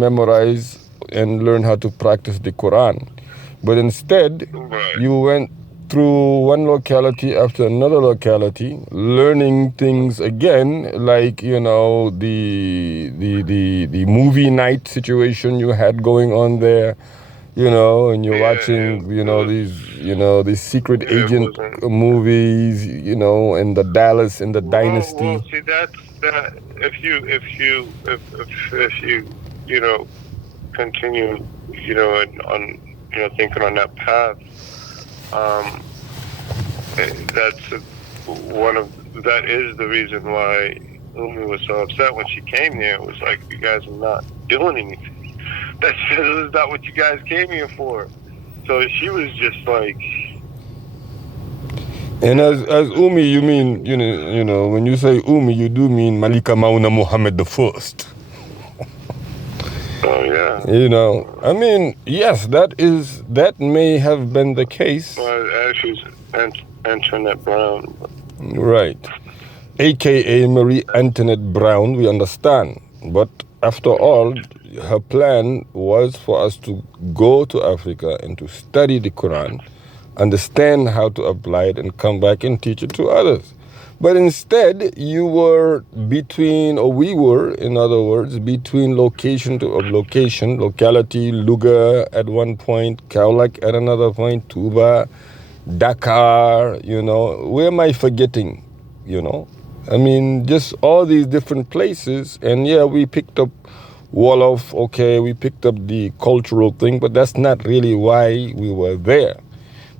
memorize and learn how to practice the Quran. But instead, Right. you went through one locality after another locality, learning things again, like the movie night situation you had going on there, and you're Yeah, watching, it was. these secret It agent wasn't. movies, and the Dallas and the Well, Dynasty. see, that's that. If you continue, on thinking on that path, um, that's one of that is the reason why Umi was so upset when she came there. It was like, you guys are not doing anything. This is not what you guys came here for. So she was just like, And yeah, as Umi, you mean, when you say Umi, you do mean Malika Mauna Muhammad the First. oh yeah. I mean, yes, that may have been the case, Well, actually, Antoinette Brown. right? AKA Marie Antoinette Brown, we understand. But after all, her plan was for us to go to Africa and to study the Quran, understand how to apply it, and come back and teach it to others. But instead, you were between, or we were, in other words, between location of location, locality, Luga at one point, Kaulak at another point, Tuba, Dakar, where am I forgetting, I mean, just all these different places. And yeah, we picked up Wolof, okay, we picked up the cultural thing, but that's not really why we were there.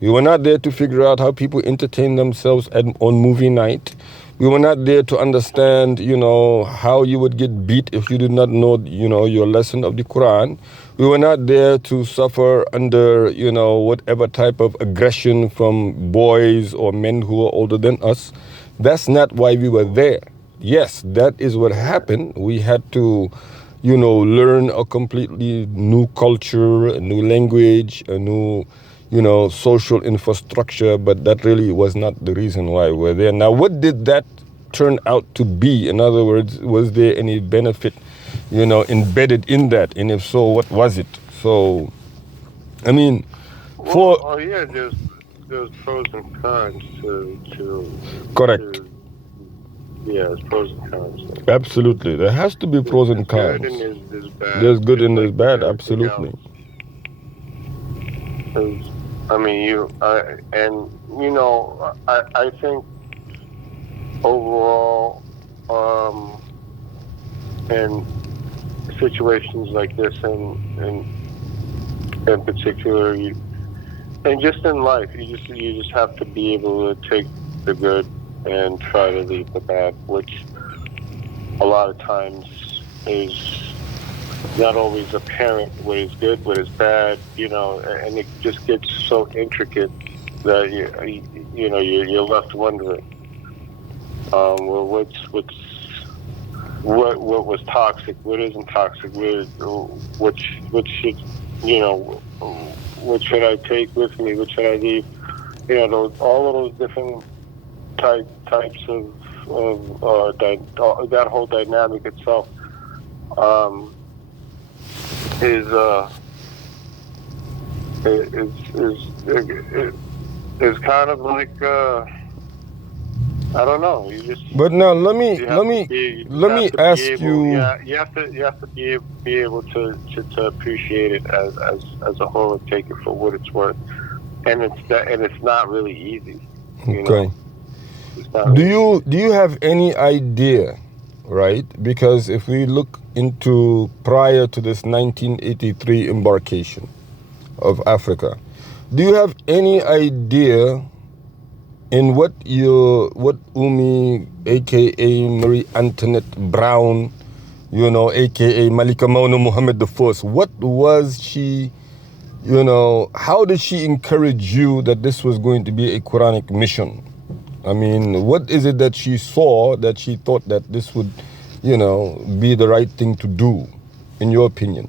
We were not there to figure out how people entertain themselves on movie night. We were not there to understand, how you would get beat if you did not know, your lesson of the Quran. We were not there to suffer under, whatever type of aggression from boys or men who are older than us. That's not why we were there. Yes, that is what happened. We had to, learn a completely new culture, a new language, a new, social infrastructure, but that really was not the reason why we're there. Now, what did that turn out to be? In other words, was there any benefit, embedded in that? And if so, what was it? So, I mean, Well, for oh yeah, there's pros and cons correct, to yeah, there's pros and cons. absolutely, there has to be pros and There's good and cons. there's bad, There's good just and there's like with bad, everything absolutely. else. 'Cause, I mean, I think overall, in situations like this, and in particular, and just in life, you just have to be able to take the good and try to leave the bad, which a lot of times is not always apparent what is good, what is bad, and it just gets so intricate that you're left wondering, well, what was toxic, what isn't toxic, what should, what should I take with me, what should I leave, all of those different types of that whole dynamic itself, is is kind of like, I don't know. But now let me You let have to me be you let have me to be ask able, you. yeah, you have to be able to appreciate it as a whole and take it for what it's worth. And it's not really easy. Okay. It's not really Do you have any idea, right? Because if we look into prior to this 1983 embarkation of Africa, do you have any idea in what Umi, aka Marie Antoinette Brown, aka Malika Mauna Muhammad the First, what was she? How did she encourage you that this was going to be a Quranic mission? I mean, what is it that she saw that she thought that this would, be the right thing to do, in your opinion?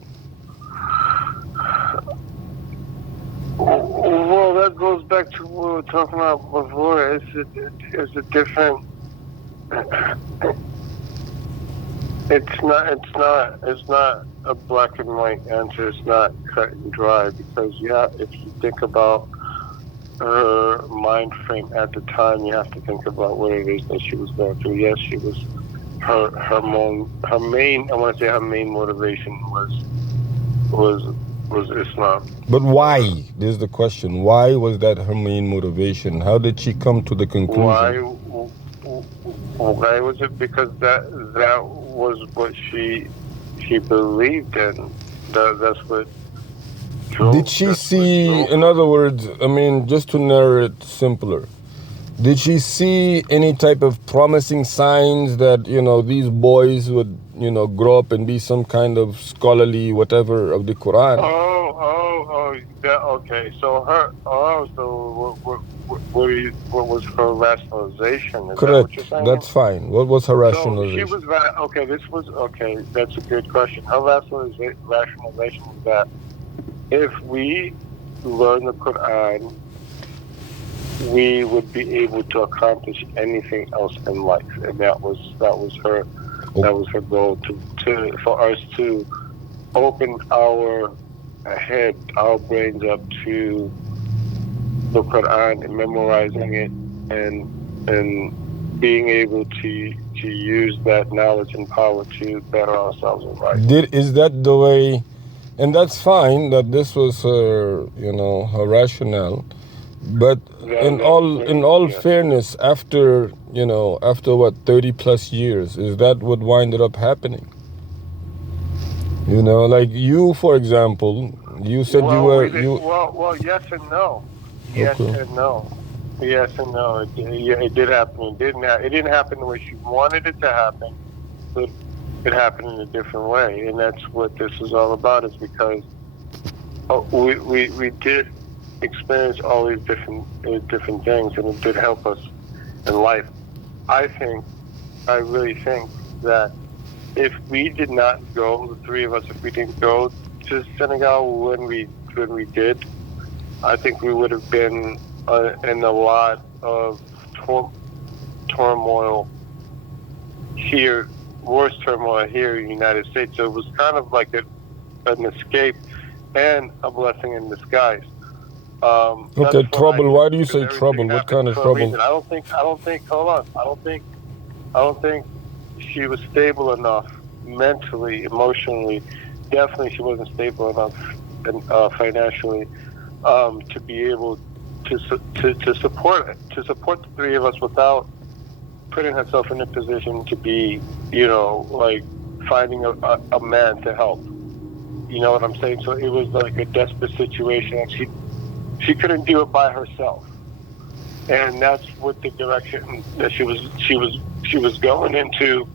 Well, that goes back to what we were talking about before. It's a different. It's not a black and white answer. It's not cut and dry because if you think about her mind frame at the time, you have to think about what it is that she was going through. Yes, she was her main I want to say her main motivation was Islam. But why? This is the question. Why was that her main motivation? How did she come to the conclusion? Why was it? Because that was what she believed in. That's what drove. Did she see, in other words, I mean, just to narrow it simpler, did she see any type of promising signs that, these boys would, grow up and be some kind of scholarly whatever of the Quran? Okay. So what was her rationalization? Is Correct. That what you're saying? That's fine. What was her rationalization? So she was that's a good question. Her rationalization was that if we learn the Quran, we would be able to accomplish anything else in life, and that was her goal for us to open our head, our brains up to the Quran and memorizing it, and being able to use that knowledge and power to better ourselves in life. Is that the way? And that's fine that this was her, her rationale. But in all fairness, after what, 30 plus years, is that what winded up happening? Like you, for example, you said Well, yes and no. Yes Okay. and no. Yes and no. It did happen. It didn't happen the way she wanted it to happen, but it happened in a different way, and that's what this is all about. Is because we did experience all these different things, and it did help us in life. I really think that if we did not go, the three of us, if we didn't go to Senegal when we did, I think we would have been in a lot of turmoil here, worse turmoil here in the United States. So it was kind of like an escape and a blessing in disguise. Okay, trouble. Why do you say trouble? What kind of trouble? I don't think. Hold on. I don't think she was stable enough mentally, emotionally. Definitely, she wasn't stable enough financially to be able to support the three of us without putting herself in a position to be, like finding a man to help. You know what I'm saying? So it was like a desperate situation, and she couldn't do it by herself, and that's what the direction that she was going into.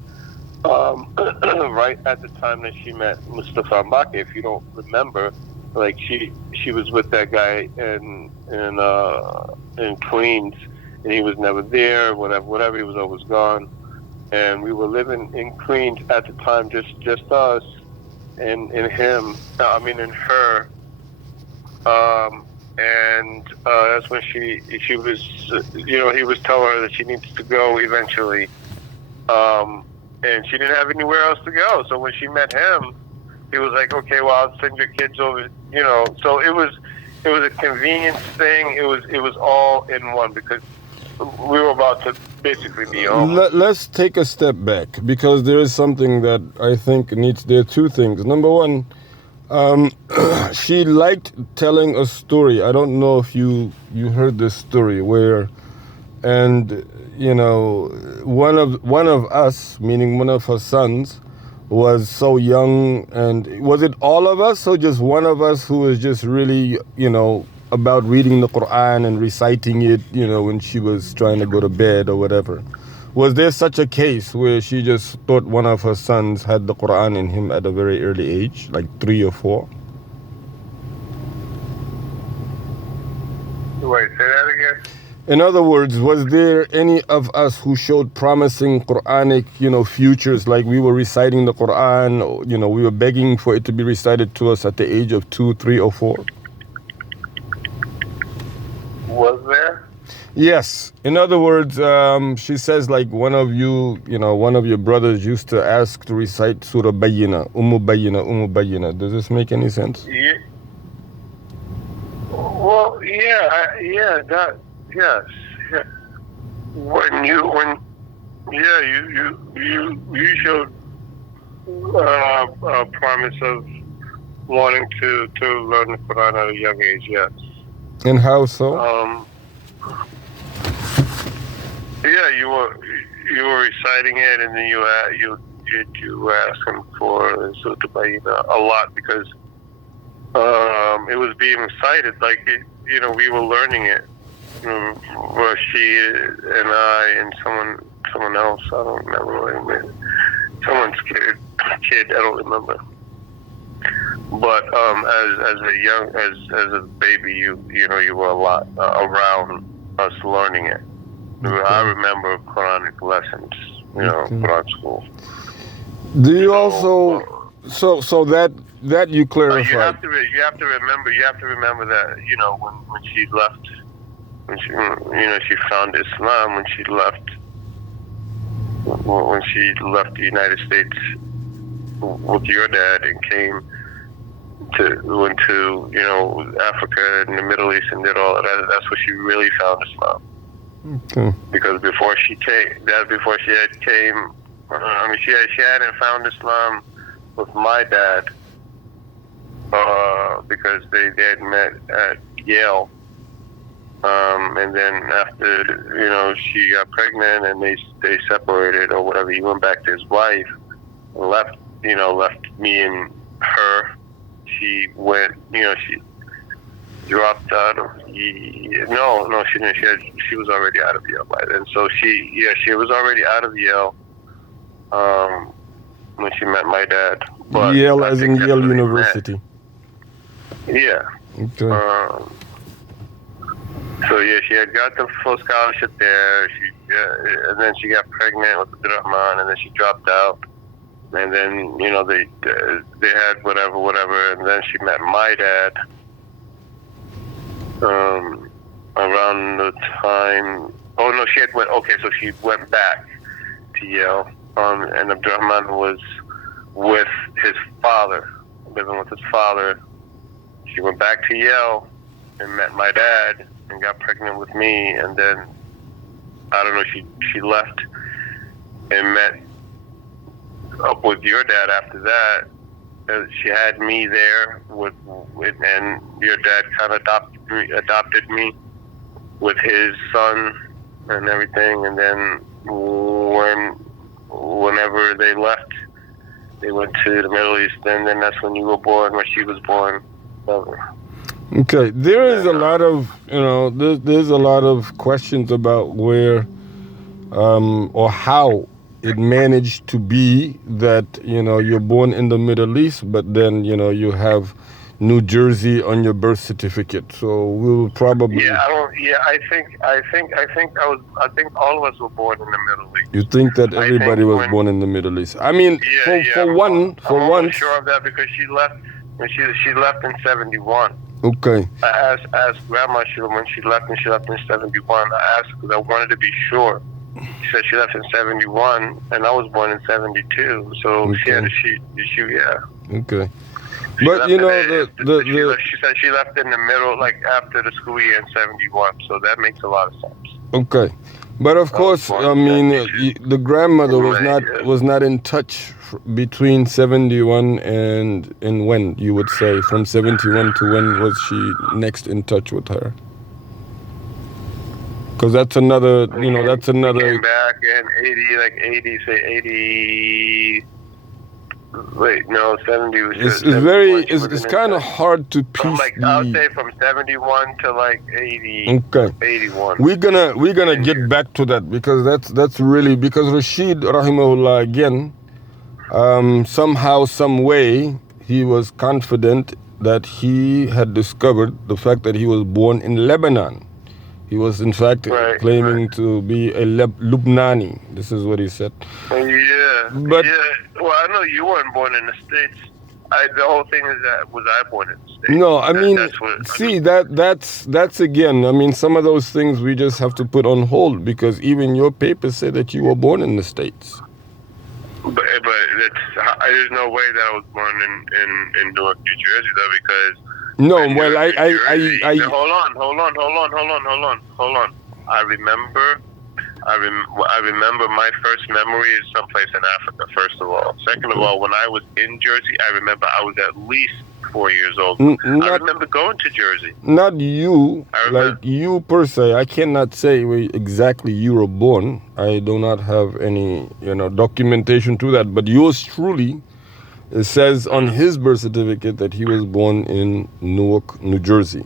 Right at the time that she met Mustafa Mbake, if you don't remember, like she was with that guy in Queens, and he was never there. Whatever, he was always gone, and we were living in Queens at the time, just us and him. I mean, and her. And that's when she was, he was telling her that she needs to go eventually. And she didn't have anywhere else to go. So when she met him, he was like, okay, well, I'll send your kids over, So it was a convenience thing. It was all in one because we were about to basically be home. Let's take a step back because there is something that I think there are two things. Number one, she liked telling a story. I don't know if you heard this story where, and one of us, meaning one of her sons, was so young, and was it all of us or just one of us who was just really, about reading the Quran and reciting it, when she was trying to go to bed or whatever? Was there such a case where she just thought one of her sons had the Quran in him at a very early age, like 3 or 4? Wait, say that again? In other words, was there any of us who showed promising Quranic, futures, like we were reciting the Quran, or, we were begging for it to be recited to us at the age of 2, 3, or 4? Was there? Yes. In other words, she says like one of your brothers used to ask to recite Surah Bayyina, Umu Bayyina. Does this make any sense? Yeah. Well, yeah, that, yes. Yeah. You showed a promise of wanting to learn the Quran at a young age, yes. And how so? Yeah, you were reciting it, and then you asked him for Surah Bayyina a lot because it was being recited like we were learning it. Rashid and I and someone else, I don't remember. Someone's kid, I don't remember. But as a baby, you were a lot around us learning it. Okay. I remember Quranic lessons, Quran school. Do you also so that you clarified? You have to remember that when she left, she found Islam when she left the United States with your dad and went to Africa and the Middle East and did all of that. That's where she really found Islam. Okay. Because before she hadn't found Islam with my dad, because they had met at Yale. And then after, she got pregnant and they separated or whatever, he went back to his wife and left me and her. She went, she dropped out of, no, she didn't. She was already out of Yale by then. So she was already out of Yale, when she met my dad. But Yale as in Yale University. Yeah. Okay. So she had got the full scholarship there. And then she got pregnant with Abdurrahman, and then she dropped out. And then they had whatever, and then she met my dad. Around the time, so she went back to Yale. And Abdurrahman was with his father, living with his father. She went back to Yale and met my dad and got pregnant with me, and then I don't know, she left and met up with your dad after that. She had me there and your dad kind of adopted me with his son and everything, and then whenever they left, they went to the Middle East, and then that's when you were born, when she was born. Okay, there is a lot of there's a lot of questions about where or how it managed to be that you're born in the Middle East, but then you have New Jersey on your birth certificate. So we'll probably I think all of us were born in the Middle East. You think that everybody was born in the Middle East? I mean, for one, I'm sure of that because she left when she left in 71. Okay. I asked Grandma when she left in 71. I asked because I wanted to be sure. She said she left in 71, and I was born in 72. So okay. Okay. But she said she left in the middle, like after the school year in 71. So that makes a lot of sense. Okay. But of course, I mean, the grandmother was not in touch between 71 and when, you would say, from 71 to when was she next in touch with her? Because that's another, that's another. Came back in 80. Wait, no, 70 was. It's kind of hard to piece. I'll say from 71 to 80. Okay. 81. We're gonna get back to that because that's really because Rashid rahimahullah again, somehow, some way, he was confident that he had discovered the fact that he was born in Lebanon. He was, in fact, claiming to be a Lubnani. This is what he said. Yeah. But well, I know you weren't born in the States. the whole thing is that was I born in the States? No, I mean, that's what, see, that's again, I mean, some of those things we just have to put on hold because even your papers say that you were born in the States. But there's no way that I was born in Newark, New Jersey, though, because No, in well, Newark, New Jersey- I hold on. I remember my first memory is someplace in Africa. First of all, second of all, when I was in Jersey, I remember I was at least 4 years old. I remember going to Jersey. Not you, like you per se. I cannot say where exactly you were born. I do not have any, documentation to that. But yours truly, it says on his birth certificate that he was born in Newark, New Jersey.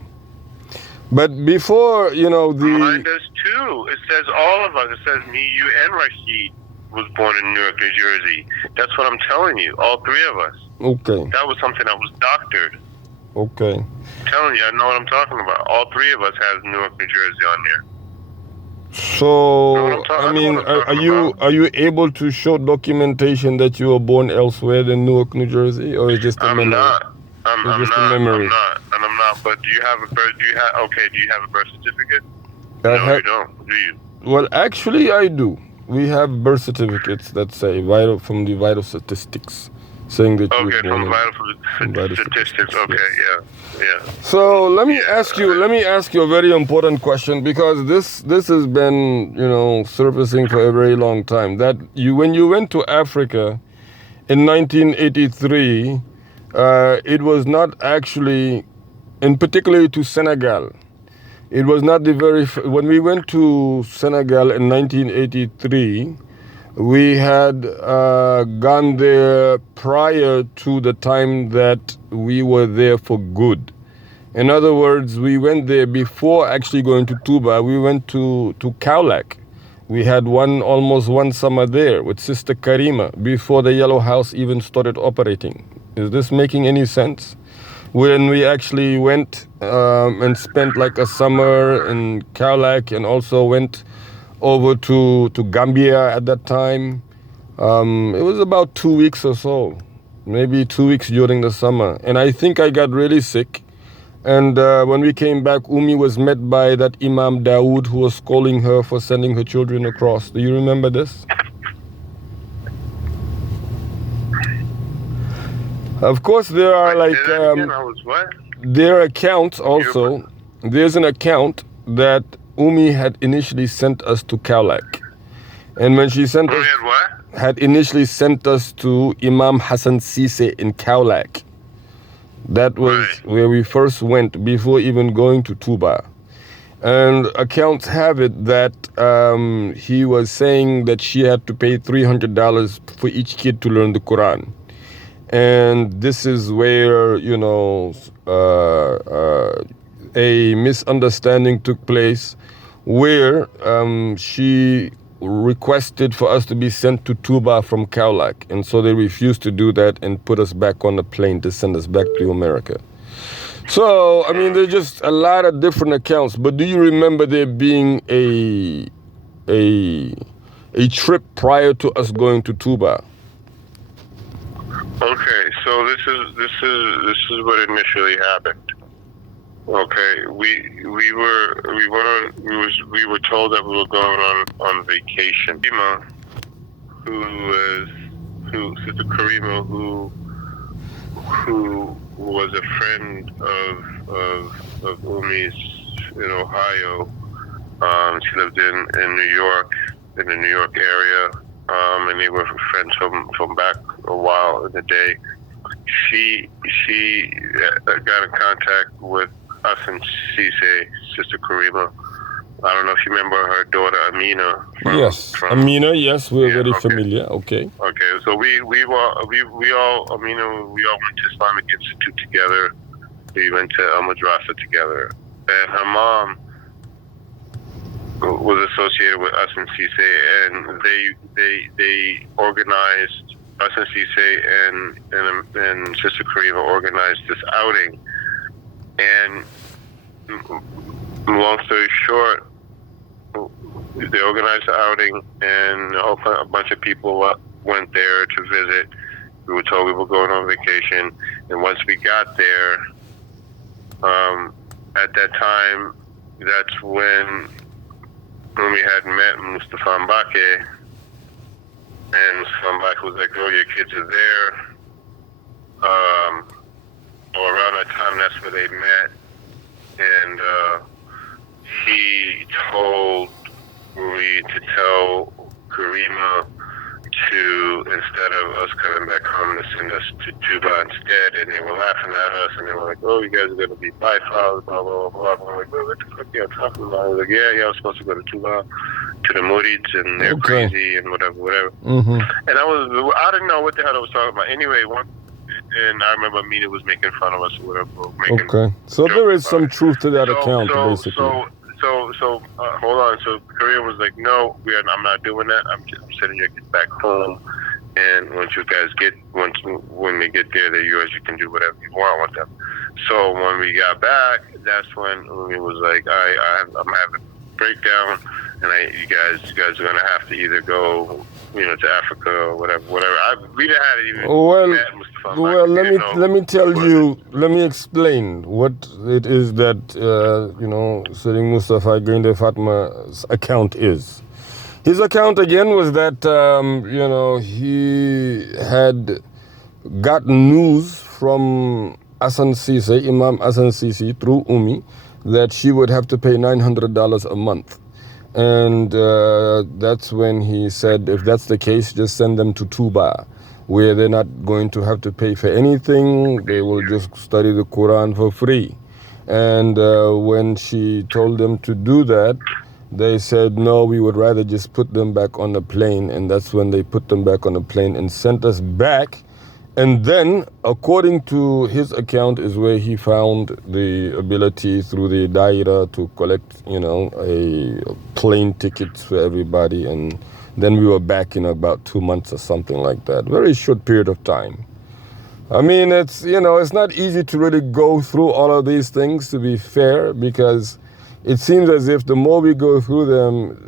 But before, Mine does too. It says all of us. It says me, you, and Rashid was born in Newark, New Jersey. That's what I'm telling you. All three of us. Okay. That was something that was doctored. Okay. I'm telling you, I know what I'm talking about. All three of us have Newark, New Jersey on there. So, I mean, are you able to show documentation that you were born elsewhere than Newark, New Jersey, or is it just a memory? I'm not. But do you have a birth? Do you have a birth certificate? No, you don't. Do you? Well, actually, I do. We have birth certificates that say from the vital statistics, saying that you were born from vital statistics. Okay, yeah. So let me ask you a very important question, because this has been surfacing for a very long time. That when you went to Africa in 1983, it was not actually, in particular to Senegal. It was not when we went to Senegal in 1983, we had gone there prior to the time that we were there for good. In other words, we went there before actually going to Touba. We went to Kaolack. We had almost one summer there with Sister Karima before the Yellow House even started operating. Is this making any sense? When we actually went and spent like a summer in Kaolack, and also went over to Gambia at that time. It was about 2 weeks or so, maybe 2 weeks during the summer. And I think I got really sick. And when we came back, Umi was met by that Imam Dawood, who was scolding her for sending her children across. Do you remember this? Of course, there are there are accounts also. There's an account that Umi had initially sent us to Kaolack. And when she sent us, had initially sent us to Imam Hassan Sise in Kaolack. That was where we first went before even going to Touba. And accounts have it that he was saying that she had to pay $300 for each kid to learn the Quran. And this is where, a misunderstanding took place, where she requested for us to be sent to Touba from Kaolack. And so they refused to do that and put us back on the plane to send us back to America. So, I mean, there's just a lot of different accounts. But do you remember there being a trip prior to us going to Touba? Okay, so this is what initially happened. Okay, we were told that we were going on vacation. Sister Karima, who was a friend of Umi's in Ohio. She lived in New York, in the New York area. And they were friends from back a while in the day. She got in contact with us and Cisse, Sister Karima. I don't know if you remember her daughter Amina. Amina. Yes, we're very familiar. Okay. Okay, so we all went to Islamic Institute together. We went to Al Madrasa together, and her mom was associated with us and Cisse, and they organized us and Cisse and Sister Karima organized this outing. And long story short, they organized the outing, and a bunch of people went there to visit. We were told we were going on vacation, And once we got there, at that time, that's when we had met Mustafa Mbake, and Mustafa Mbake was like, "Oh, your kids are there." Or around that time, that's where they met, and he told me to tell Karima to, instead of us coming back home, to send us to Juba instead. And they were laughing at us, and they were like, "Oh, you guys are going to be bifrost, blah, blah, blah, blah." I'm like, "Well, what the fuck are you talking about?" I was like, yeah, I was supposed to go to Juba, to the Murids, and they're crazy, and whatever. And I didn't know what the hell I was talking about. Anyway, and I remember Mina was making fun of us or whatever. So there is some truth to that account, basically. So hold on. So Korea was like, "No, I'm not doing that. I'm sending your kids back home, and when we get there, that you can do whatever you want with them." So when we got back, that's when Umi was like, "I'm having a breakdown, and you guys are gonna have to either go, to Africa or whatever. We didn't have it even. Well, let me tell you. Let me explain what it is that Sering Mustafa Gainde Fatma's account is. His account again was that he had got news from Hassan Sisi, Imam Hassan Sisi, through Umi, that she would have to pay $900 a month. And that's when he said, if that's the case, just send them to Tuba, where they're not going to have to pay for anything. They will just study the Quran for free. And when she told them to do that, they said, no, we would rather just put them back on a plane. And that's when they put them back on a plane and sent us back. And then, according to his account, is where he found the ability through the Daira to collect, a plane tickets for everybody. And then we were back in about 2 months or something like that. Very short period of time. I mean, it's not easy to really go through all of these things, to be fair, because it seems as if the more we go through them,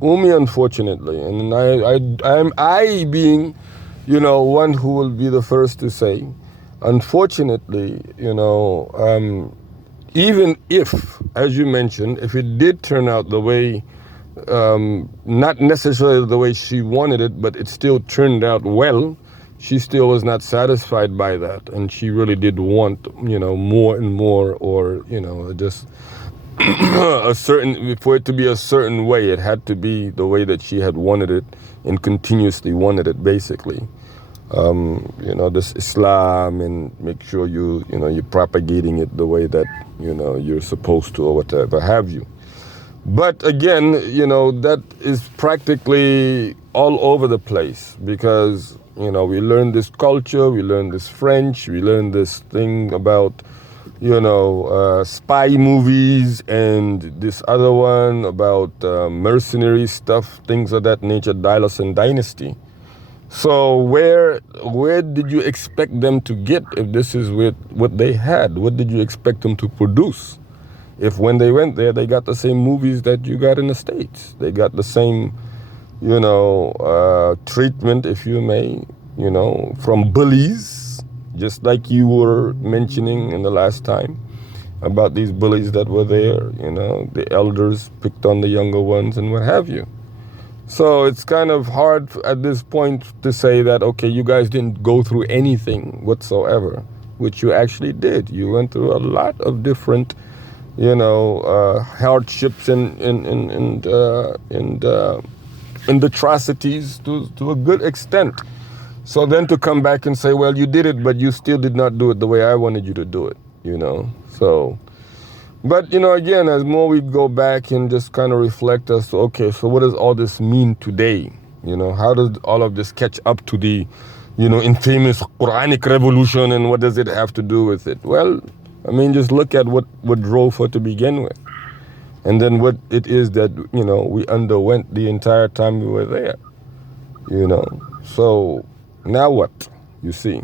Umi, unfortunately, and I being, one who will be the first to say, unfortunately, even if, as you mentioned, if it did turn out the way, not necessarily the way she wanted it, but it still turned out well, she still was not satisfied by that. And she really did want, more and more, or, just for it to be a certain way, it had to be the way that she had wanted it and continuously wanted it, basically. This Islam, and make sure you're propagating it the way that, you're supposed to, or whatever have you. But again, that is practically all over the place, because, we learn this culture, we learn this French, we learn this thing about, spy movies, and this other one about mercenary stuff, things of that nature, Dylos and Dynasty. So where did you expect them to get if this is what they had? What did you expect them to produce? If when they went there, they got the same movies that you got in the States. They got the same, treatment, if you may, from bullies, just like you were mentioning in the last time about these bullies that were there, the elders picked on the younger ones and what have you. So it's kind of hard at this point to say that, okay, you guys didn't go through anything whatsoever, which you actually did. You went through a lot of different, hardships and atrocities to a good extent. So then to come back and say, well, you did it, but you still did not do it the way I wanted you to do it, So, but, again, as more we go back and just kind of reflect as to, okay, so what does all this mean today? How does all of this catch up to the, infamous Quranic revolution, and what does it have to do with it? Well, I mean, just look at what drove her to begin with. And then what it is that, we underwent the entire time we were there, So now what, you see?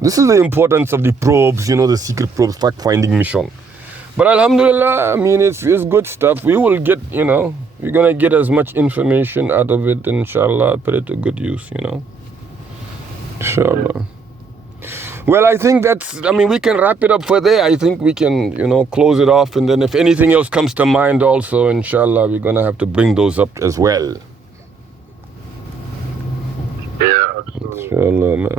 This is the importance of the probes, the secret probes, fact-finding mission. But alhamdulillah, I mean, it's good stuff. We will get, we're going to get as much information out of it, inshallah, put it to good use, Inshallah. Well, I think we can wrap it up for there. I think we can, close it off. And then if anything else comes to mind also, inshallah, we're going to have to bring those up as well. Yeah, absolutely. Inshallah, man.